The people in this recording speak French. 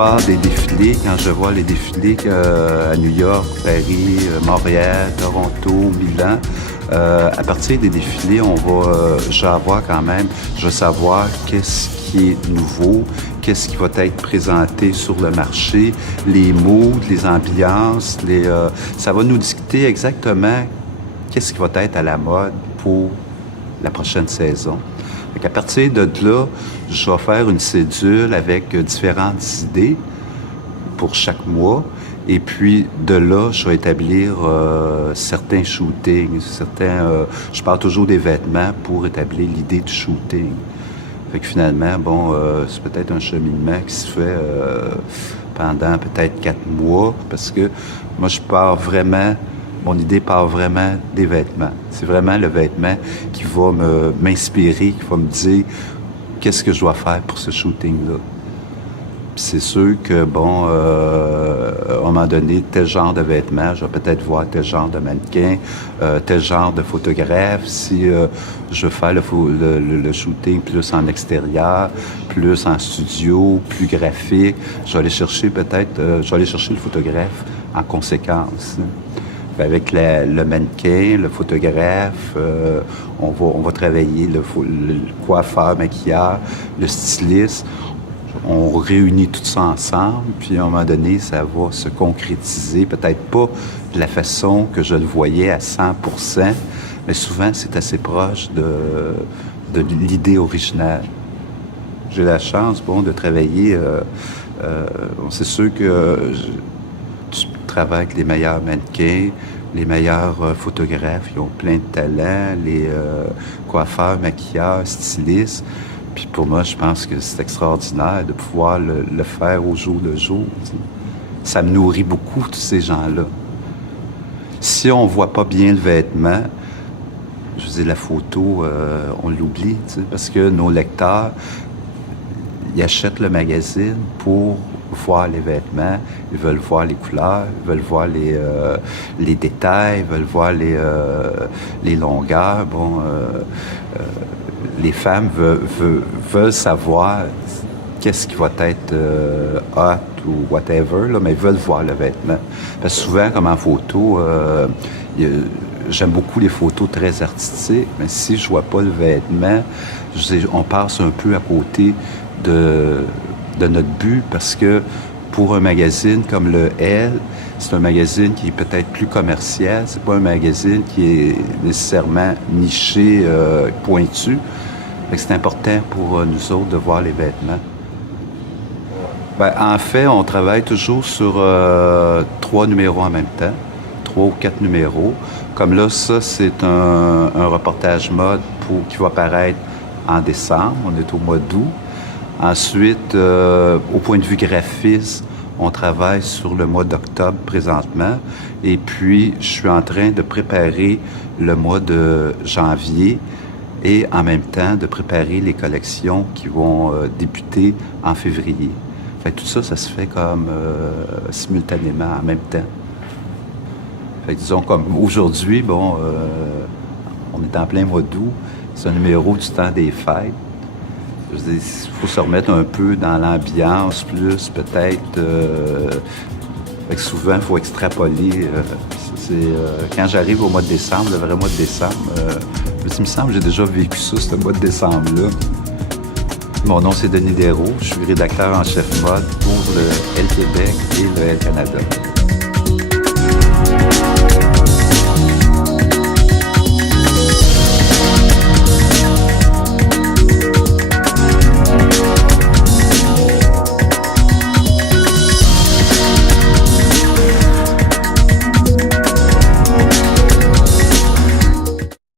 plupart des défilés, quand je vois les défilés à New York, Paris, Montréal, Toronto, Milan, à partir des défilés, je vais savoir qu'est-ce qui est nouveau, qu'est-ce qui va être présenté sur le marché, les moods, les ambiances, ça va nous dicter exactement qu'est-ce qui va être à la mode pour la prochaine saison. À partir de là, je vais faire une cédule avec différentes idées pour chaque mois. Et puis, de là, je vais établir certains shootings, je parle toujours des vêtements pour établir l'idée du shooting. Fait que finalement, c'est peut-être un cheminement qui se fait pendant peut-être 4 mois, parce que moi, mon idée part vraiment des vêtements. C'est vraiment le vêtement qui va m'inspirer, qui va me dire qu'est-ce que je dois faire pour ce shooting-là. Puis c'est sûr que, à un moment donné, tel genre de vêtements, je vais peut-être voir tel genre de mannequin, tel genre de photographe. Si je veux faire le shooting plus en extérieur, plus en studio, plus graphique, je vais aller chercher le photographe en conséquence. Avec le mannequin, le photographe, on va travailler le coiffeur, maquilleur, le styliste. On réunit tout ça ensemble, puis à un moment donné, ça va se concrétiser, peut-être pas de la façon que je le voyais à 100%, mais souvent, c'est assez proche de l'idée originale. J'ai la chance, de travailler. C'est sûr que tu travailles avec les meilleurs mannequins, les meilleurs photographes, ils ont plein de talents, les coiffeurs, maquilleurs, stylistes. Puis pour moi, je pense que c'est extraordinaire de pouvoir le faire au jour le jour. T'sais. Ça me nourrit beaucoup, tous ces gens-là. Si on ne voit pas bien le vêtement, je veux dire, la photo, on l'oublie, parce que nos lecteurs, ils achètent le magazine pour voir les vêtements, ils veulent voir les couleurs, ils veulent voir les détails, ils veulent voir les longueurs. Les femmes veulent savoir qu'est-ce qui va être hot ou whatever, là, mais ils veulent voir le vêtement. Parce que souvent, comme en photo, j'aime beaucoup les photos très artistiques, mais si je vois pas le vêtement, on passe un peu à côté de notre but, parce que pour un magazine comme le Elle, c'est un magazine qui est peut-être plus commercial, c'est pas un magazine qui est nécessairement niché, pointu. Fait que c'est important pour nous autres de voir les vêtements. En fait, on travaille toujours sur 3 numéros en même temps, 3 ou 4 numéros. Comme là, ça, c'est un reportage mode qui va paraître en décembre. On est au mois d'août. Ensuite, au point de vue graphisme, on travaille sur le mois d'octobre présentement. Et puis, je suis en train de préparer le mois de janvier et en même temps de préparer les collections qui vont débuter en février. Fait que tout ça, ça se fait comme simultanément, en même temps. Fait que disons, comme aujourd'hui, on est en plein mois d'août, c'est un numéro du temps des fêtes. Je veux dire, il faut se remettre un peu dans l'ambiance, plus peut-être. Fait que souvent, il faut extrapoler. Quand j'arrive au mois de décembre, le vrai mois de décembre, il me semble que j'ai déjà vécu ça, ce mois de décembre-là. Mon nom, c'est Denis Desraux. Je suis rédacteur en chef mode pour le Elle Québec et le Elle Canada.